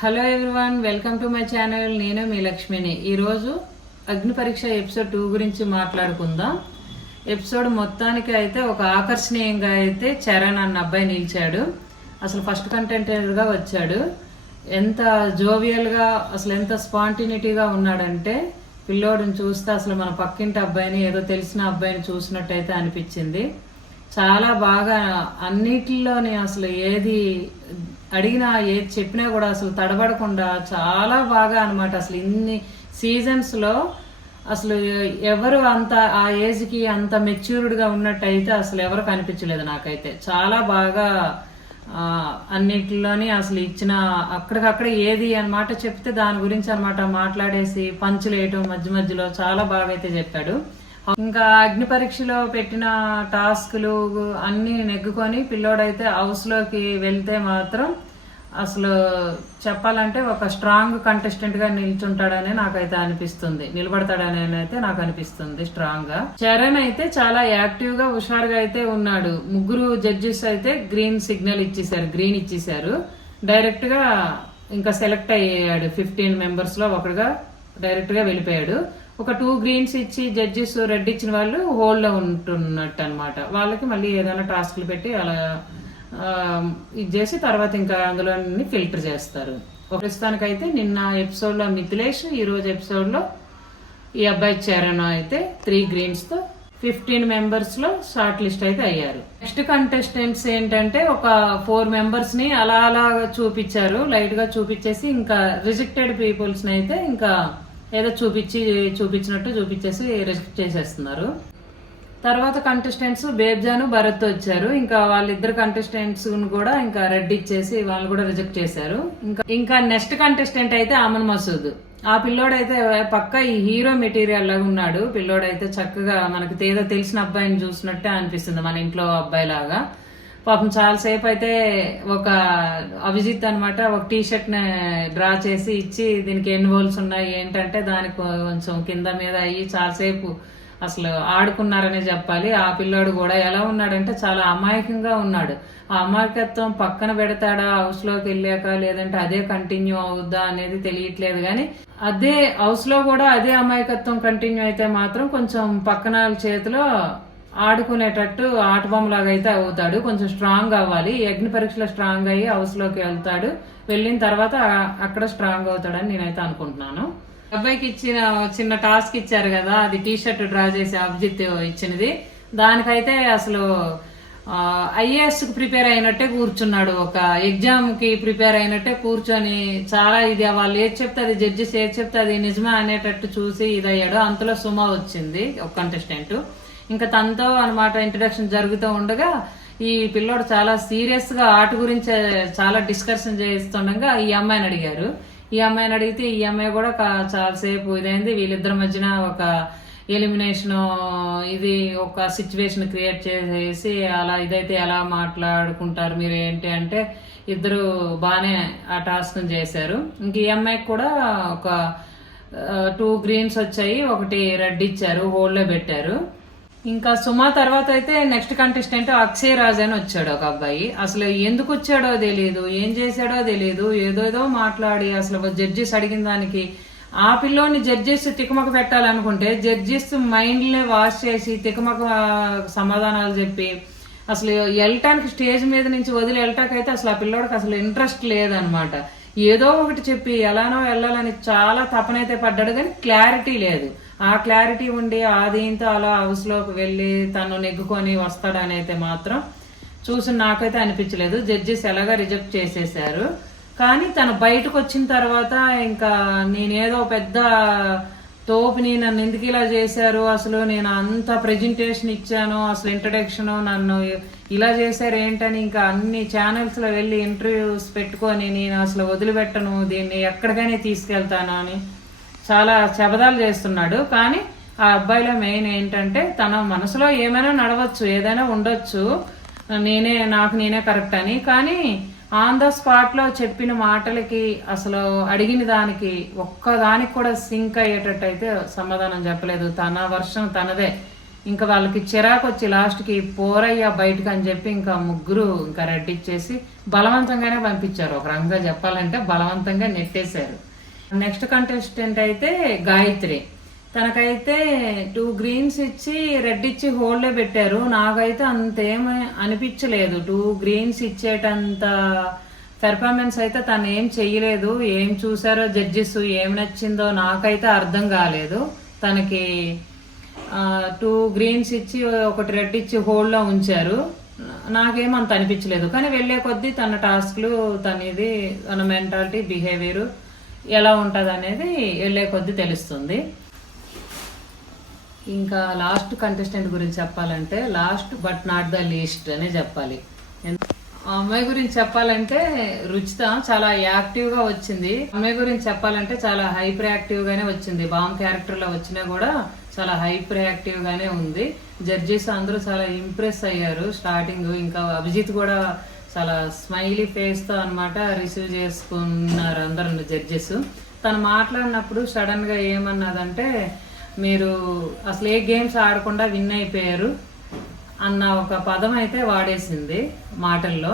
Hello everyone, welcome to my channel. నేను మీ లక్ష్మిని. ఈరోజు అగ్ని పరీక్ష ఎపిసోడ్ 2 గురించి మాట్లాడుకుందాం. ఎపిసోడ్ మొత్తానికి అయితే ఒక ఆకర్షణీయంగా అయితే చరణ్ అన్న అబ్బాయి నిలిచాడు. అసలు ఫస్ట్ కంటెంటర్గా వచ్చాడు. ఎంత జోవియల్గా, అసలు ఎంత స్పాంటినిటీగా ఉన్నాడంటే పిల్లోడిని చూస్తే అసలు మన పక్కింటి అబ్బాయిని, ఏదో తెలిసిన అబ్బాయిని చూసినట్టయితే అనిపించింది. చాలా బాగా అన్నిటిలోని అసలు ఏది అడిగినా ఏది చెప్పినా కూడా అసలు తడబడకుండా చాలా బాగా అనమాట. అసలు ఇన్ని సీజన్స్లో అసలు ఎవరు అంత ఆ ఏజ్కి అంత మెచ్యూర్డ్గా ఉన్నట్టయితే అసలు ఎవరు కనిపించలేదు నాకైతే. చాలా బాగా అన్నిటిలోని అసలు ఇచ్చిన అక్కడికక్కడ ఏది అన్నమాట చెప్తే దాని గురించి అనమాట మాట్లాడేసి పంచులు వేయటం మధ్య మధ్యలో చాలా బాగా అయితే చెప్పాడు. ఇంకా అగ్ని పరీక్షలో పెట్టిన టాస్క్లు అన్నీ నెగ్గుకొని పిల్లోడైతే హౌస్లోకి వెళ్తే మాత్రం అసలు చెప్పాలంటే ఒక స్ట్రాంగ్ కంటెస్టెంట్ గా నిల్చుంటాడని నాకైతే అనిపిస్తుంది, నిలబడతాడని అయితే నాకు అనిపిస్తుంది స్ట్రాంగ్ గా. చరణ్ అయితే చాలా యాక్టివ్ గా హుషారుగా అయితే ఉన్నాడు. ముగ్గురు జడ్జెస్ అయితే గ్రీన్ సిగ్నల్ ఇచ్చేసారు, గ్రీన్ ఇచ్చేసారు. డైరెక్ట్ గా ఇంకా సెలెక్ట్ అయ్యాడు. 15 మెంబర్స్ లో ఒకడుగా డైరెక్ట్ గా వెళ్ళిపోయాడు. ఒక 2 గ్రీన్స్ ఇచ్చి జడ్జెస్ రెడ్ ఇచ్చిన వాళ్ళు హోల్డ్ లో ఉంటున్నట్టు అనమాట. వాళ్ళకి మళ్ళీ ఏదైనా టాస్క్లు పెట్టి అలా ఇది చేసి తర్వాత ఇంకా అందులో ఫిల్టర్ చేస్తారు. ప్రస్తుతానికైతే నిన్న ఎపిసోడ్ లో మిథిలేష్, ఈ రోజు ఎపిసోడ్ లో ఈ అబ్బాయి చరణ్ అయితే 3 గ్రీన్స్ తో 15 మెంబర్స్ లో షార్ట్ లిస్ట్ అయితే అయ్యారు. నెక్స్ట్ కంటెస్టెంట్స్ ఏంటంటే ఒక 4 మెంబర్స్ ని అలా అలా చూపించారు, లైట్ గా చూపించేసి ఇంకా రిజెక్టెడ్ పీపుల్స్ ని అయితే ఇంకా ఏదో చూపించినట్టు చూపించేసి రిజెక్ట్ చేసేస్తున్నారు. తర్వాత కంటెస్టెంట్స్ బేబ్జాను భరత్ వచ్చారు. ఇంకా వాళ్ళిద్దరు కంటెస్టెంట్స్ కూడా ఇంకా రెడ్ ఇచ్చేసి వాళ్ళు కూడా రిజెక్ట్ చేశారు. ఇంకా నెక్స్ట్ కంటెస్టెంట్ అయితే అమన్ మసూద్. ఆ పిల్లోడైతే పక్క ఈ హీరో మెటీరియల్ లాగా ఉన్నాడు. పిల్లోడైతే చక్కగా మనకి ఏదో తెలిసిన అబ్బాయిని చూసినట్టే అనిపిస్తుంది, మన ఇంట్లో అబ్బాయి లాగా. పాపం చాలాసేపు అయితే ఒక అభిజిత్ అనమాట ఒక టీషర్ట్ ని డ్రా చేసి ఇచ్చి దీనికి ఎన్ని హోల్స్ ఉన్నాయి ఏంటంటే దానికి కొంచెం కింద మీద అయ్యి చాలాసేపు అసలు ఆడుకున్నారనే చెప్పాలి. ఆ పిల్లోడు కూడా ఎలా ఉన్నాడంటే చాలా అమాయకంగా ఉన్నాడు. ఆ అమాయకత్వం పక్కన పెడతాడా హౌస్ లోకి వెళ్ళాక, లేదంటే అదే కంటిన్యూ అవుద్దా అనేది తెలియట్లేదు. కానీ అదే హౌస్ లో కూడా అదే అమాయకత్వం కంటిన్యూ అయితే మాత్రం కొంచెం పక్కన చేతిలో ఆడుకునేటట్టు ఆట బొమ్మలాగా అయితే అవుతాడు. కొంచెం స్ట్రాంగ్ అవ్వాలి. అగ్ని పరీక్షలో స్ట్రాంగ్ అయ్యి హౌస్ లోకి వెళ్తాడు. వెళ్ళిన తర్వాత అక్కడ స్ట్రాంగ్ అవుతాడని నేనైతే అనుకుంటున్నాను. అబ్బాయికి ఇచ్చిన చిన్న టాస్క్ ఇచ్చారు కదా, అది టీ షర్ట్ డ్రా చేసి అభిజిత్ ఇచ్చినది. దానికైతే అసలు ఐఏఎస్ కి ప్రిపేర్ అయినట్టే కూర్చున్నాడు, ఒక ఎగ్జామ్ కి ప్రిపేర్ అయినట్టే కూర్చొని చాలా ఇది వాళ్ళు ఏది చెప్తే అది జడ్జిస్ ఏది చెప్తే అది నిజమే అనేటట్టు చూసి ఇదయ్యాడు. అంతలో సుమా వచ్చింది ఒక కంటెస్టెంట్. ఇంకా తనతో అనమాట ఇంట్రడక్షన్ జరుగుతూ ఉండగా ఈ పిల్లోడు చాలా సీరియస్ గా ఆట గురించి చాలా డిస్కషన్ చేస్తుండగా ఈ అమ్మాయిని అడిగారు. ఈ అమ్మాయిని అడిగితే ఈ అమ్మాయి కూడా చాలాసేపు ఇదైంది. వీళ్ళిద్దరి మధ్యన ఒక ఎలిమినేషన్ ఇది ఒక సిచ్యువేషన్ క్రియేట్ చేసేసి అలా ఇదైతే ఎలా మాట్లాడుకుంటారు మీరు ఏంటి అంటే ఇద్దరు బాగానే ఆ టాస్క్ చేశారు. ఇంక ఈ అమ్మాయికి కూడా ఒక 2 గ్రీన్స్ వచ్చాయి, ఒకటి రెడ్ ఇచ్చారు, హోల్డ్ లో పెట్టారు. ఇంకా సుమా తర్వాత అయితే నెక్స్ట్ కంటెస్టెంట్ అక్షయ్ రాజ్ అని వచ్చాడు ఒక అబ్బాయి. అసలు ఎందుకు వచ్చాడో తెలియదు, ఏం చేశాడో తెలియదు, ఏదోదో మాట్లాడి అసలు జడ్జెస్ అడిగిన దానికి ఆ పిల్లోని జడ్జెస్ తికమక పెట్టాలనుకుంటే జడ్జెస్ మైండ్లే వాష్ చేసి తికమక సమాధానాలు చెప్పి అసలు వెళ్ళటానికి స్టేజ్ మీద నుంచి వదిలి వెళ్ళటాకైతే అసలు ఆ పిల్లోడికి అసలు ఇంట్రెస్ట్ లేదనమాట. ఏదో ఒకటి చెప్పి ఎలానో వెళ్ళాలని చాలా తపనైతే పడ్డాడు, కానీ క్లారిటీ లేదు. ఆ క్లారిటీ ఉండి దీంతో అలా హౌస్ లోకి వెళ్ళి తను నెగ్గుకొని వస్తాడని అయితే మాత్రం చూసి నాకైతే అనిపించలేదు. జడ్జెస్ ఎలాగా రిజెక్ట్ చేసేసారు. కానీ తను బయటకు వచ్చిన తర్వాత ఇంకా నేనేదో పెద్ద తోపుని, నన్ను ఎందుకు ఇలా చేశారు, అసలు నేను అంత ప్రెజెంటేషన్ ఇచ్చాను, అసలు ఇంట్రడక్షన్ నన్ను ఇలా చేశారు ఏంటని ఇంకా అన్ని ఛానల్స్ లో వెళ్ళి ఇంటర్వ్యూస్ పెట్టుకొని నేను అసలు వదిలిపెట్టను, దీన్ని ఎక్కడికైనా తీసుకెళ్తాను అని చాలా శబదాలు చేస్తున్నాడు. కానీ ఆ అబ్బాయిలో మెయిన్ ఏంటంటే తన మనసులో ఏమైనా నడవచ్చు, ఏదైనా ఉండొచ్చు, నాకు నేనే కరెక్ట్ అని. కానీ ఆన్ ద స్పాట్ లో చెప్పిన మాటలకి అసలు అడిగిన దానికి ఒక్కదానికి కూడా సింక్ అయ్యేటట్టు అయితే సమాధానం చెప్పలేదు. తన వర్షం తనదే, ఇంకా వాళ్ళకి చిరాకు వచ్చి లాస్ట్కి పోరయ్య బయటకు అని చెప్పి ఇంకా ముగ్గురు ఇంకా రెడ్డిచ్చేసి బలవంతంగానే పంపించారు. ఒక రకంగా చెప్పాలంటే బలవంతంగా నెట్టేశారు. నెక్స్ట్ కంటెస్టెంట్ అయితే గాయత్రి. తనకైతే 2 గ్రీన్స్ ఇచ్చి రెడ్ ఇచ్చి హోల్డే పెట్టారు. నాకైతే అంతేమీ అనిపించలేదు. 2 గ్రీన్స్ ఇచ్చేటంత పెర్ఫార్మెన్స్ అయితే తను ఏం చెయ్యలేదు. ఏం చూసారో జడ్జెస్, ఏం నచ్చిందో నాకైతే అర్థం కాలేదు. తనకి 2 గ్రీన్స్ ఇచ్చి ఒకటి రెడ్ ఇచ్చి హోల్డ్లో ఉంచారు. నాకేమంత అనిపించలేదు. కానీ వెళ్ళే కొద్దీ తన టాస్క్లు, తనది, తన మెంటాలిటీ, బిహేవియర్ ఎలా ఉంటుంది అనేది వెళ్ళే కొద్దీ తెలుస్తుంది. ఇంకా లాస్ట్ కంటెస్టెంట్ గురించి చెప్పాలంటే, last but not the least అనే చెప్పాలి. ఆ అమ్మాయి గురించి చెప్పాలంటే రుచిత చాలా యాక్టివ్ గా వచ్చింది. అమ్మాయి గురించి చెప్పాలంటే చాలా హైపర్ యాక్టివ్ గానే వచ్చింది. బాంబ్ క్యారెక్టర్ లో వచ్చినా కూడా చాలా హైపర్ యాక్టివ్ గానే ఉంది. జడ్జెస్ అందరూ చాలా ఇంప్రెస్ అయ్యారు స్టార్టింగ్. ఇంకా అభిజిత్ కూడా చాలా స్మైలీ ఫేస్ తో అన్నమాట రిసీవ్ చేసుకున్నారు అందరు జడ్జెస్. తను మాట్లాడినప్పుడు సడన్ గా ఏమన్నదంటే, మీరు అసలు ఏ గేమ్స్ ఆడకుండా విన్ అయిపోయారు అన్న ఒక పదం అయితే వాడేసింది మాటల్లో.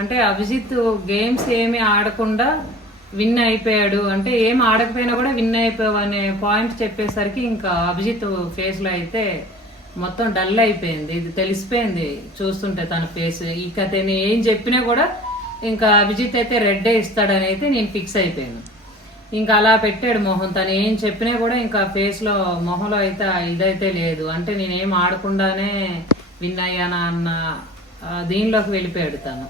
అంటే అభిజిత్ గేమ్స్ ఏమి ఆడకుండా విన్ అయిపోయాడు అంటే, ఏం ఆడకపోయినా కూడా విన్ అయిపోయావు అనే పాయింట్ చెప్పేసరికి ఇంకా అభిజిత్ ఫేస్ లో అయితే మొత్తం డల్ అయిపోయింది. ఇది తెలిసిపోయింది చూస్తుంటే తన ఫేస్. ఇక తను ఏం చెప్పినా కూడా ఇంకా అభిజిత్ అయితే రెడ్డే ఇస్తాడని అయితే నేను ఫిక్స్ అయిపోయాను. ఇంకా అలా పెట్టాడు మొహం. తను ఏం చెప్పినా కూడా ఇంకా ఫేస్ లో, మొహంలో అయితే ఇదైతే లేదు. అంటే నేనేం ఆడకుండానే విన్ అయ్యానా అన్న దీనిలోకి వెళ్ళిపోయాడు తను.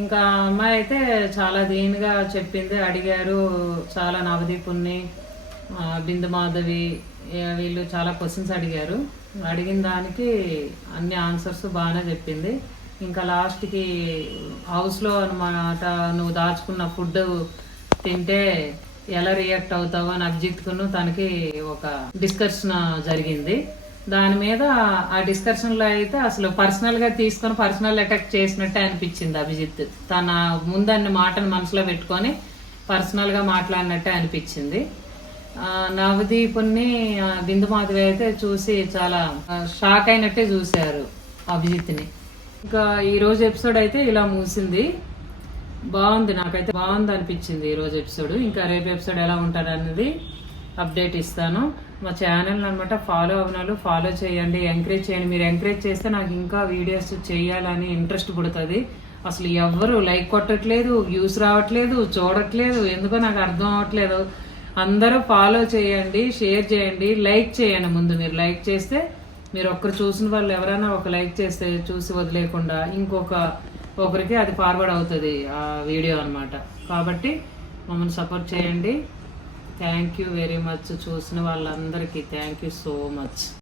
ఇంకా అమ్మాయి అయితే చాలా దీనిగా చెప్పింది. అడిగారు చాలా, నవదీపుని, బిందు మాధవి, వీళ్ళు చాలా క్వశ్చన్స్ అడిగారు. అడిగిన దానికి అన్ని ఆన్సర్స్ బాగానే చెప్పింది. ఇంకా లాస్ట్కి హౌస్లో అన్నమాట, నువ్వు దాచుకున్న ఫుడ్ తింటే ఎలా రియాక్ట్ అవుతావో అని అభిజిత్కును తనకి ఒక డిస్కషన్ జరిగింది. దాని మీద ఆ డిస్కషన్ లో అయితే అసలు పర్సనల్ గా తీసుకొని పర్సనల్ అటాక్ చేసినట్టే అనిపించింది అభిజిత్. తన ముందన్ని మాటను మనసులో పెట్టుకొని పర్సనల్ గా మాట్లాడినట్టే అనిపించింది. నవదీపుని, బిందు మాధవి అయితే చూసి చాలా షాక్ అయినట్టే చూశారు అభిజిత్ని. ఇంకా ఈ రోజు ఎపిసోడ్ అయితే ఇలా మూసింది. బాగుంది, నాకైతే బాగుంది అనిపించింది ఈ రోజు ఎపిసోడ్. ఇంకా రేపు ఎపిసోడ్ ఎలా ఉంటుంది అన్నది అప్డేట్ ఇస్తాను. మా ఛానల్ అనమాట ఫాలో అవ్వనాలు ఫాలో చేయండి, ఎంకరేజ్ చేయండి. మీరు ఎంకరేజ్ చేస్తే నాకు ఇంకా వీడియోస్ చేయాలని ఇంట్రెస్ట్ పుడుతుంది. అసలు ఎవ్వరు లైక్ కొట్టట్లేదు, వ్యూస్ రావట్లేదు, చూడట్లేదు, ఎందుకో నాకు అర్థం అవ్వట్లేదు. అందరూ ఫాలో చేయండి, షేర్ చేయండి, లైక్ చేయండి. ముందు మీరు లైక్ చేస్తే, మీరు ఒక్కరు చూసిన వాళ్ళు ఎవరైనా ఒక లైక్ చేస్తే చూసి వదిలేకుండా ఒకరికి అది ఫార్వర్డ్ అవుతుంది ఆ వీడియో అన్నమాట. కాబట్టి మమ్మల్ని సపోర్ట్ చేయండి. Thank you very much. చూసిన వాళ్ళందరికీ థ్యాంక్ యూ సో మచ్.